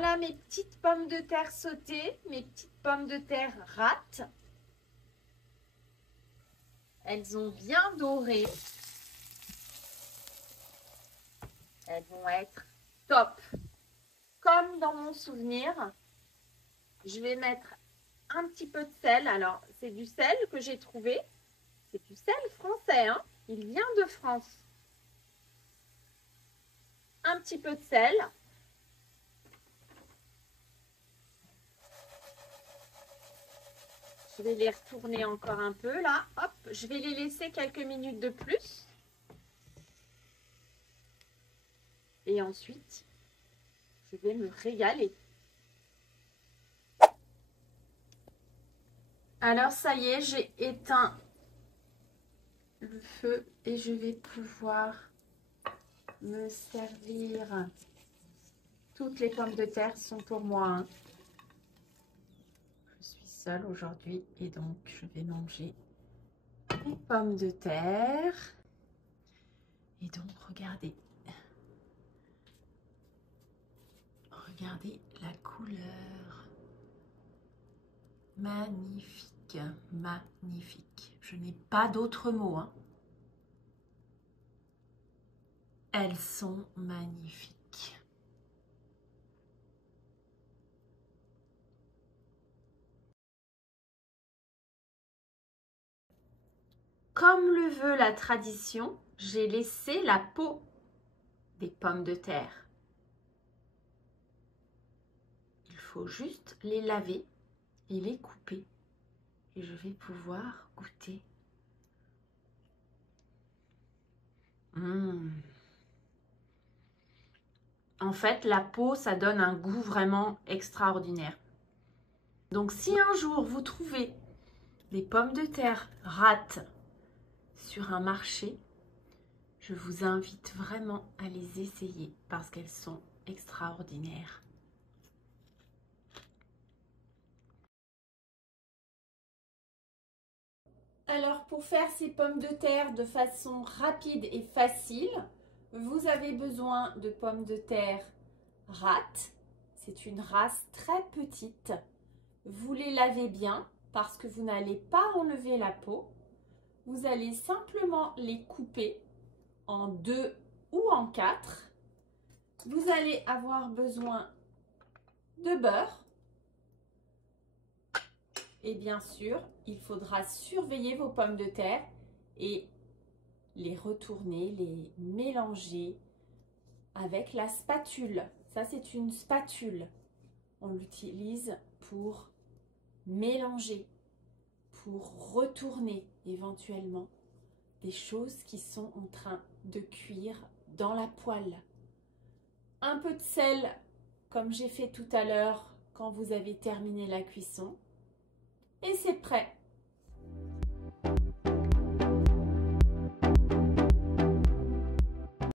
Voilà mes petites pommes de terre sautées, mes petites pommes de terre rates. Elles ont bien doré. Elles vont être top. Comme dans mon souvenir, je vais mettre un petit peu de sel. Alors, c'est du sel que j'ai trouvé. C'est du sel français, hein. Il vient de France. Un petit peu de sel. Je vais les retourner encore un peu là. Hop, je vais les laisser quelques minutes de plus. Et ensuite, je vais me régaler. Alors ça y est, j'ai éteint le feu et je vais pouvoir me servir. Toutes les pommes de terre sont pour moi, hein. Je suis seule aujourd'hui et donc je vais manger les pommes de terre. Et donc regardez. Regardez la couleur. Magnifique, magnifique. Je n'ai pas d'autres mots, hein. Elles sont magnifiques. Comme le veut la tradition, j'ai laissé la peau des pommes de terre. Il faut juste les laver et les couper. Et je vais pouvoir goûter. En fait, la peau, ça donne un goût vraiment extraordinaire. Donc, si un jour vous trouvez des pommes de terre rates sur un marché, je vous invite vraiment à les essayer parce qu'elles sont extraordinaires. Alors, pour faire ces pommes de terre de façon rapide et facile, vous avez besoin de pommes de terre rates. C'est une race très petite. Vous les lavez bien parce que vous n'allez pas enlever la peau. Vous allez simplement les couper en 2 ou en 4. Vous allez avoir besoin de beurre. Et bien sûr, il faudra surveiller vos pommes de terre et les retourner, les mélanger avec la spatule. Ça, c'est une spatule. On l'utilise pour mélanger, pour retourner éventuellement des choses qui sont en train de cuire dans la poêle. Un peu de sel, comme j'ai fait tout à l'heure quand vous avez terminé la cuisson. Et c'est prêt.